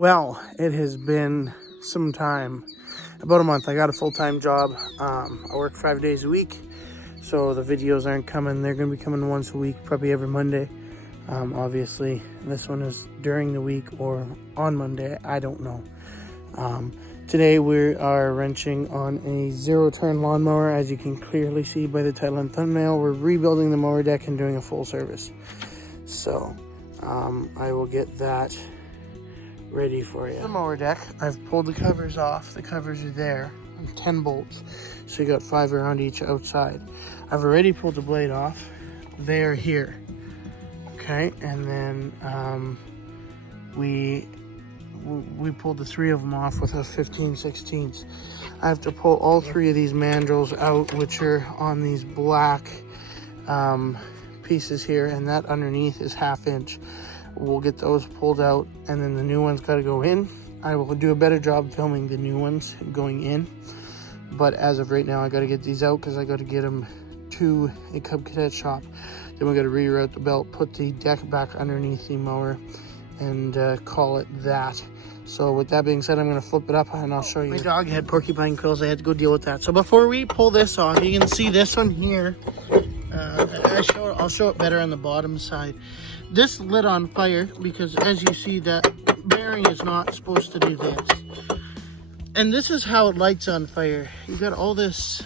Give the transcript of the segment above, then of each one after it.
Well, it has been some time, about a month. I got a full-time job. I work 5 days a week, so the videos aren't coming. They're going to be coming once a week, probably every Monday. Obviously, this one is during the week or on Monday. I don't know. Today we are wrenching on a zero-turn lawnmower. As you can clearly see by the title and thumbnail, we're rebuilding the mower deck and doing a full service. So I will get that ready for you. The mower deck, I've pulled the covers off. The covers are there, 10 bolts, so you got 5 around each outside. I've already pulled the blade off. They are here. Okay, and then we pulled the 3 of them off with a 15/16. I have to pull all 3 of these mandrels out, which are on these black pieces here, and that underneath is 1/2 inch. We'll get those pulled out, and then the new ones got to go in. I will do a better job filming the new ones going in, but as of right now I got to get these out because I got to get them to a Cub Cadet shop. Then we got to reroute the belt, put the deck back underneath the mower, and call it that. So with that being said, I'm going to flip it up and I'll show you. My dog had porcupine quills. I had to go deal with that. So before we pull this off, you can see this one here. I'll show it better on the bottom side. This lit on fire because, as you see, that bearing is not supposed to do this. And this is how it lights on fire. You got all this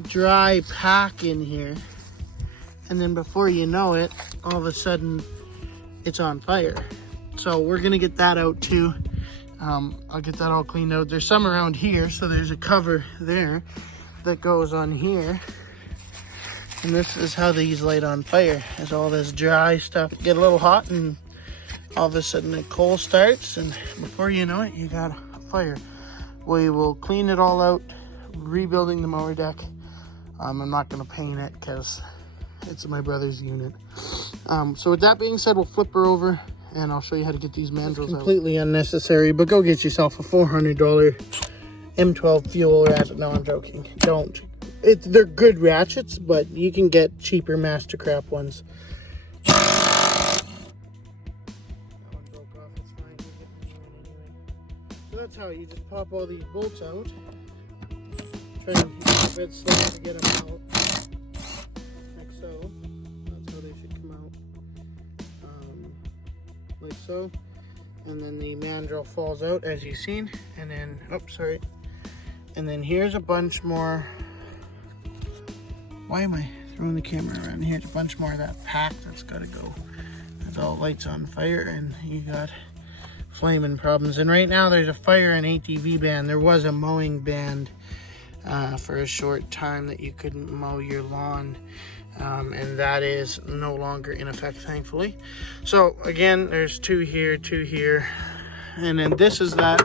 dry pack in here, and then before you know it, all of a sudden it's on fire. So we're gonna get that out too. I'll get that all cleaned out. There's some around here, so there's a cover there that goes on here. And this is how these light on fire, as all this dry stuff get a little hot, and all of a sudden the coal starts, and before you know it, you got a fire. We will clean it all out, rebuilding the mower deck. I'm not gonna paint it because it's my brother's unit. So with that being said, we'll flip her over and I'll show you how to get these mandrels out. Completely unnecessary, but go get yourself a $400 M12 fuel ratchet. No, I'm joking. Don't. They're good ratchets, but you can get cheaper master crap ones. That one broke off. It's fine. We'll get the new one anyway. So that's how you just pop all these bolts out. Try and keep it a bit slow to get them out. Like so. That's how they should come out. Like so. And then the mandrel falls out, as you've seen. And then, oops, sorry. And then here's a bunch more. Why am I throwing the camera around? Here's a bunch more of that pack that's got to go. That's all lights on fire, and you got flaming problems. And right now there's a fire and ATV ban. There was a mowing ban for a short time that you couldn't mow your lawn, and that is no longer in effect, thankfully. So again, there's 2 here, 2 here, and then this is that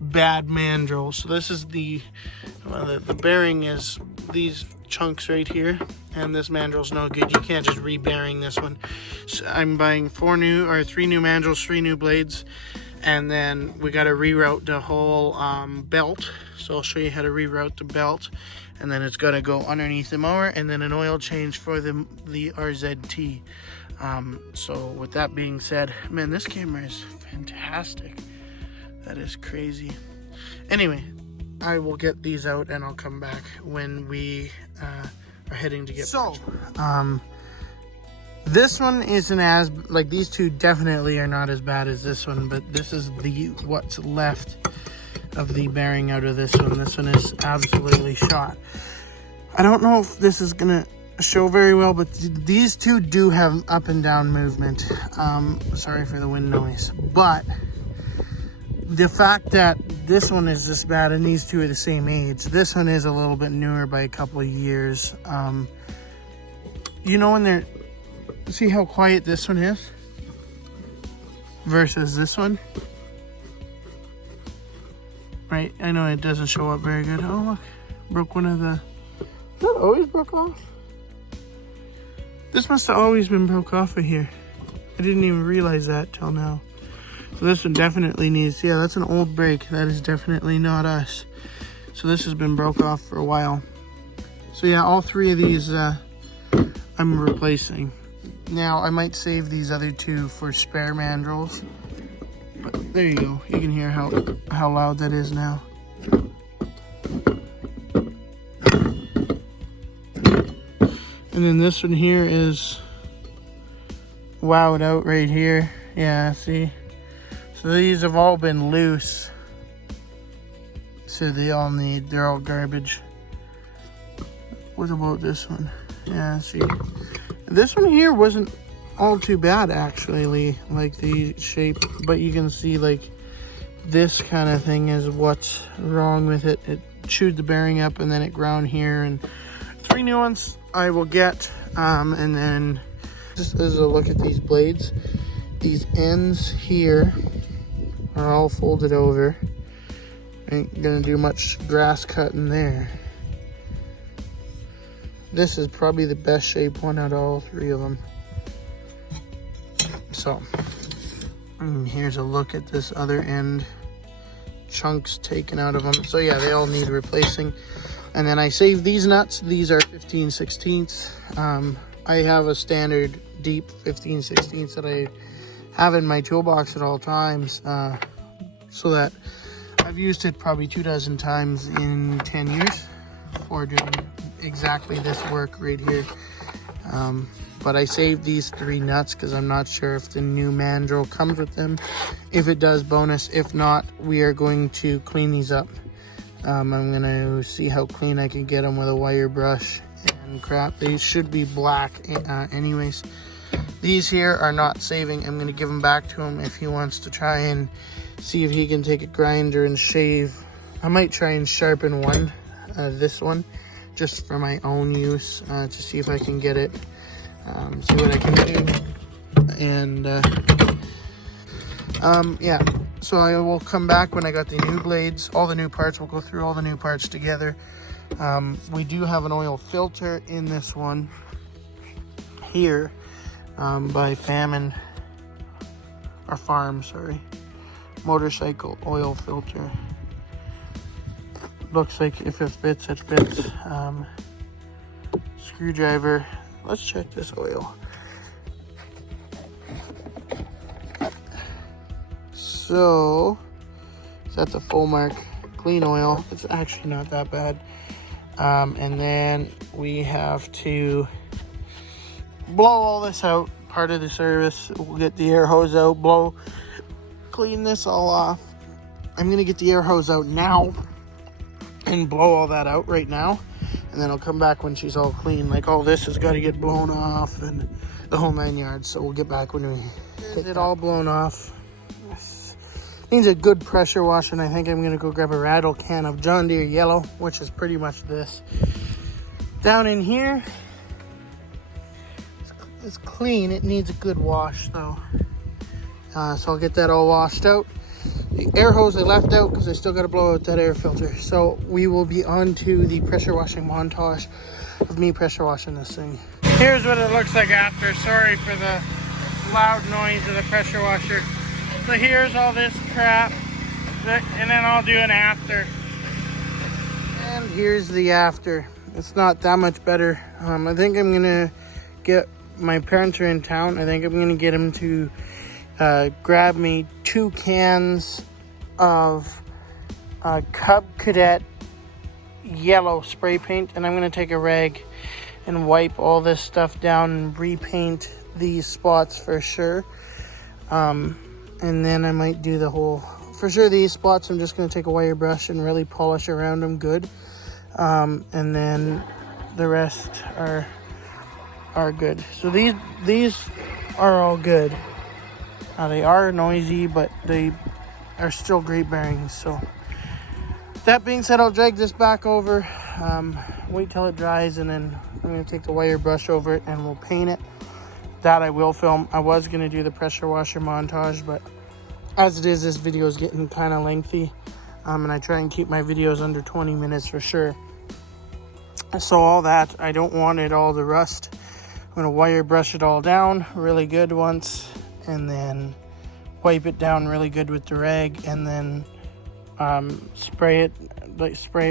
bad mandrel. So this is the bearing is these chunks right here, and this mandrel's no good. You can't just re-bearing this one. So I'm buying 3 new mandrels, 3 new blades, and then we got to reroute the whole belt. So I'll show you how to reroute the belt, and then it's got to go underneath the mower, and then an oil change for the RZT. So with that being said, man, this camera is fantastic. That is crazy. Anyway, I will get these out and I'll come back when we are heading to get this one isn't as, like, these 2 definitely are not as bad as this one, but this is what's left of the bearing out of this one. This one is absolutely shot. I don't know if this is gonna show very well, but these 2 do have up and down movement. Sorry for the wind noise, but the fact that this one is this bad and these 2 are the same age, this one is a little bit newer by a couple of years. You know, when they're, see how quiet this one is versus this one, right? I know it doesn't show up very good. Oh look, broke one of the, is that always broke off? This must have always been broke off of here. I didn't even realize that till now. So this one definitely needs, yeah, that's an old brake. That is definitely not us. So this has been broke off for a while. So yeah, all 3 of these I'm replacing. Now I might save these other 2 for spare mandrels, There you go. You can hear how loud that is now. And then this one here is wowed out right here. Yeah, see? So these have all been loose. So they're all garbage. What about this one? Yeah, see? This one here wasn't all too bad actually, like the shape, but you can see like this kind of thing is what's wrong with it. It chewed the bearing up and then it ground here, and 3 new ones I will get. And then just as a look at these blades, these ends here are all folded over. Ain't gonna do much grass cutting there. This is probably the best shaped one out of all 3 of them. So, here's a look at this other end. Chunks taken out of them. So yeah, they all need replacing. And then I saved these nuts. These are 15/16. I have a standard deep 15/16 that I have in my toolbox at all times. So that I've used it probably 24 times in 10 years for doing exactly this work right here. But I saved these 3 nuts because I'm not sure if the new mandrel comes with them. If it does, bonus. If not, we are going to clean these up. I'm going to see how clean I can get them with a wire brush and crap. These should be black anyways. These here are not saving. I'm going to give them back to him if he wants to try and see if he can take a grinder and shave. I might try and sharpen one, this one, just for my own use, to see if I can get it. See what I can do. And yeah, so I will come back when I got the new blades, all the new parts. We'll go through all the new parts together. We do have an oil filter in this one here, by Farm, sorry, motorcycle oil filter. Looks like if it fits, it fits. Screwdriver. Let's check this oil. So, it's at the full mark. Clean oil. It's actually not that bad. And then we have to blow all this out. Part of the service. We'll get the air hose out, clean this all off. I'm going to get the air hose out now and blow all that out right now. And then I'll come back when she's all clean. Like all this has got to get blown off and the whole 9 yards. So we'll get back when we get it all blown off. This needs a good pressure wash, and I think I'm going to go grab a rattle can of John Deere yellow, which is pretty much this. Down in here, it's clean. It needs a good wash though. So I'll get that all washed out. The air hose I left out because I still got to blow out that air filter. So we will be on to the pressure washing montage of me pressure washing this thing. Here's what it looks like after. Sorry for the loud noise of the pressure washer. So here's all this crap, and then I'll do an after. And here's the after. It's not that much better. I think I'm gonna get, my parents are in town. I think I'm gonna get them to grab me 2 cans of Cub Cadet yellow spray paint, and I'm going to take a rag and wipe all this stuff down and repaint these spots for sure. And then I might do the whole, for sure these spots I'm just going to take a wire brush and really polish around them good. And then the rest are good. So these are all good. They are noisy, but they are still great bearings. So that being said, I'll drag this back over, wait till it dries, and then I'm going to take the wire brush over it and we'll paint it. That I will film. I was going to do the pressure washer montage, but as it is, this video is getting kind of lengthy, and I try and keep my videos under 20 minutes for sure. So all that, I don't want it all to rust. I'm going to wire brush it all down really good once, and then wipe it down really good with the rag, and then spray it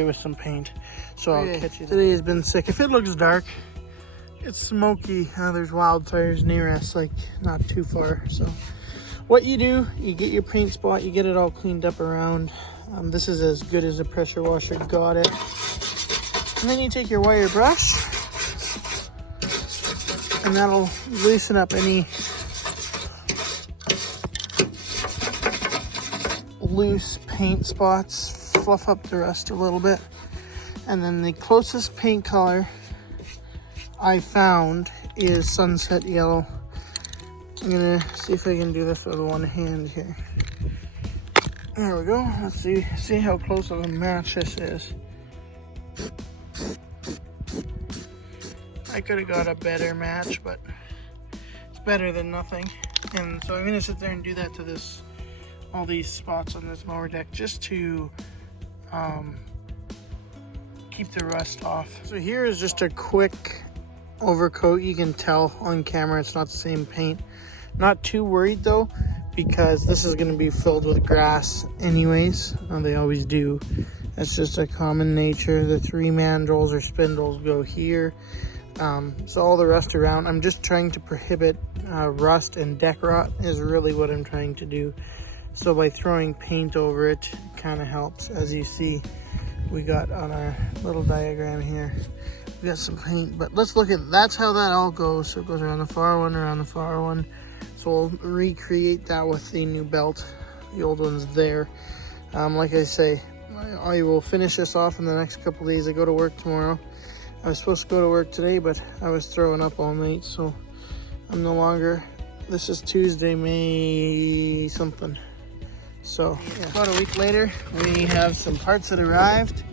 with some paint. So I'll catch you. Today has been sick. If it looks dark, it's smoky. There's wildfires near us, like not too far. So what you do, you get your paint spot, you get it all cleaned up around. This is as good as a pressure washer got it. And then you take your wire brush, and that'll loosen up any loose paint spots, fluff up the rust a little bit. And then the closest paint color I found is sunset yellow. I'm gonna see if I can do this with one hand here. There we go. Let's see how close of a match this is. I could have got a better match, but it's better than nothing. And so I'm gonna sit there and do that to all these spots on this mower deck, just to keep the rust off. So here is just a quick overcoat. You can tell on camera it's not the same paint. Not too worried though, because this is going to be filled with grass anyways. They always do. That's just a common nature. The 3 mandrels or spindles go here. So all the rust around, I'm just trying to prohibit rust and deck rot is really what I'm trying to do. So by throwing paint over it, it kind of helps. As you see, we got on our little diagram here, we got some paint, but let's look at, that's how that all goes. So it goes around the far one, around the far one. So we'll recreate that with the new belt. The old one's there. Like I say, I will finish this off in the next couple days. I go to work tomorrow. I was supposed to go to work today, but I was throwing up all night, so I'm no longer. This is Tuesday, May something. So yeah. About a week later, we have some parts that arrived.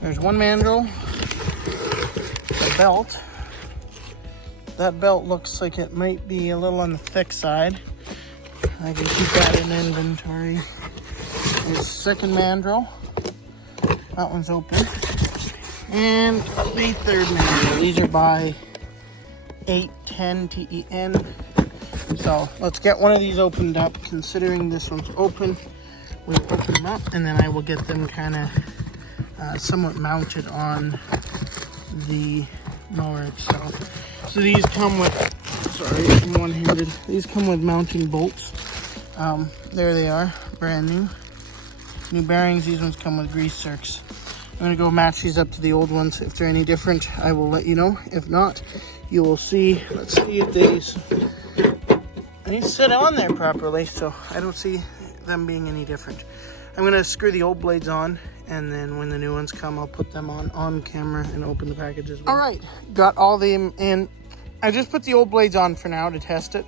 There's one mandrel, the belt. That belt looks like it might be a little on the thick side. I can keep that in inventory. There's second mandrel. That one's open. And the third mandrel. These are by 810 TEN. So let's get one of these opened up. Considering this one's open, we'll open them up, and then I will get them kind of somewhat mounted on the mower itself. So these come with, sorry, I'm one-handed. These come with mounting bolts. There they are, brand new. New bearings. These ones come with grease zerks. I'm gonna go match these up to the old ones. If they're any different, I will let you know. If not, you will see. Let's see if they sit on there properly, so I don't see them being any different. I'm gonna screw the old blades on, and then when the new ones come, I'll put them on camera and open the packages. All right, got all them in. I just put the old blades on for now to test it.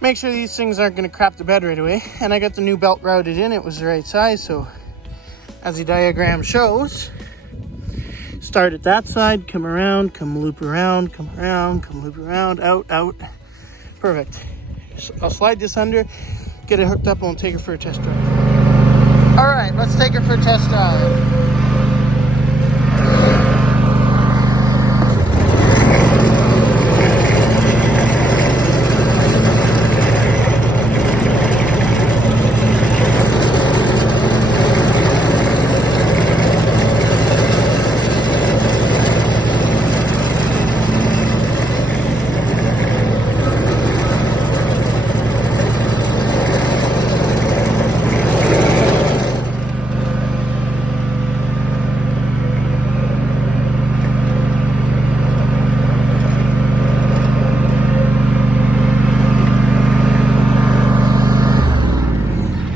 Make sure these things aren't gonna crap the bed right away. And I got the new belt routed in. It was the right size, so as the diagram shows, start at that side, come around, come loop around, come around, come loop around, out, out. Perfect. So I'll slide this under, get it hooked up, and we'll take it for a test drive. All right, let's take it for a test drive.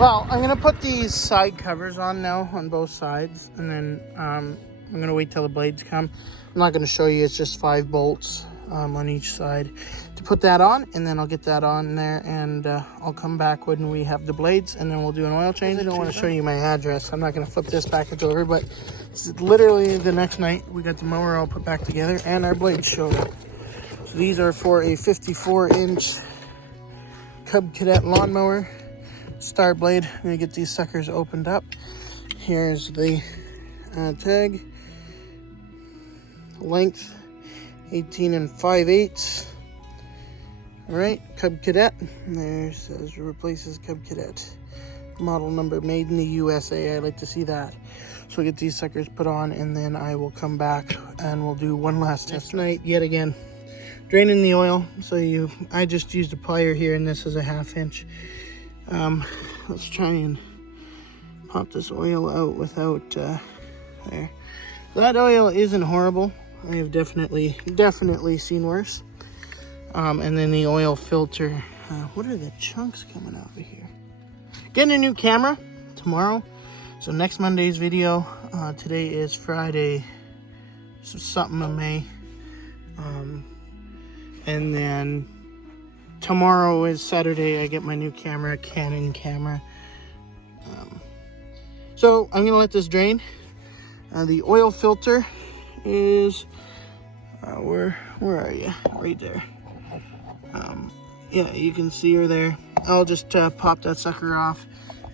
Well, I'm gonna put these side covers on now on both sides, and then I'm gonna wait till the blades come. I'm not gonna show you, it's just 5 bolts on each side to put that on, and then I'll get that on there, and I'll come back when we have the blades, and then we'll do an oil change. I don't want to show you my address. I'm not gonna flip this package over, but it's literally the next night we got the mower all put back together and our blades showed up. So these are for a 54-inch Cub Cadet lawnmower. Star blade. I'm gonna get these suckers opened up. Here's the tag. Length 18 5/8. All right, Cub Cadet. There it says replaces Cub Cadet. Model number made in the USA. I like to see that. So we'll get these suckers put on, and then I will come back and we'll do one last test night yet again. draining the oil. So I just used a plier here, and this is a 1/2 inch. Let's try and pop this oil out without there. That oil isn't horrible. I have definitely seen worse. And then the oil filter. What are the chunks coming out of here? Getting a new camera tomorrow. So next Monday's video. Today is Friday, so something of May. And then tomorrow is Saturday. I get my new camera, Canon camera. So I'm gonna let this drain. The oil filter is where are you? Right there. Yeah, you can see her there. I'll just pop that sucker off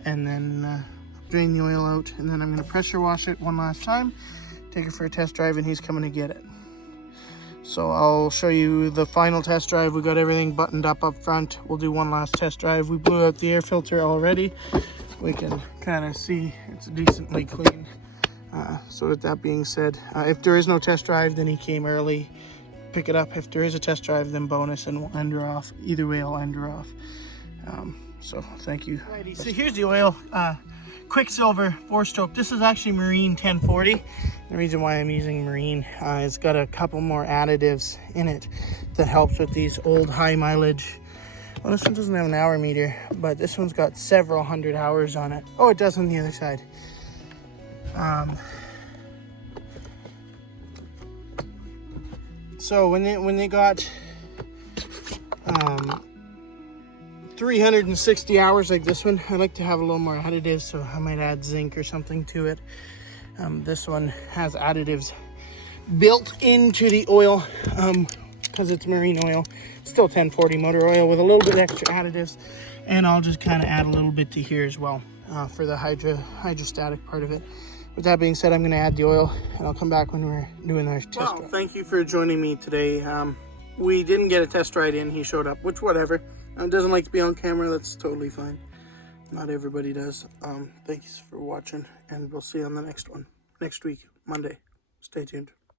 and then drain the oil out, and then I'm going to pressure wash it one last time, take it for a test drive, and he's coming to get it. So I'll show you the final test drive. We got everything buttoned up front. We'll do one last test drive. We blew out the air filter already. We can kind of see it's decently clean. So with that being said, if there is no test drive, then he came early. Pick it up. If there is a test drive, then bonus, and we'll end her off. Either way, I'll end her off. So thank you. Alrighty, so here's the oil. Quicksilver 4-stroke. This is actually Marine 1040. The reason why I'm using Marine, it's got a couple more additives in it that helps with these old high mileage. Well, this one doesn't have an hour meter, but this one's got several hundred hours on it. Oh, it does on the other side. So when they got 360 hours like this one, I like to have a little more additives, so I might add zinc or something to it. This one has additives built into the oil because it's marine oil. Still 1040 motor oil with a little bit extra additives, and I'll just kind of add a little bit to here as well for the hydrostatic part of it. With that being said, I'm going to add the oil, and I'll come back when we're doing our test drive. Well, thank you for joining me today. We didn't get a test ride in. He showed up, which whatever. Doesn't like to be on camera. That's totally fine. Not everybody does. Thanks for watching, and we'll see you on the next one next week, Monday. Stay tuned.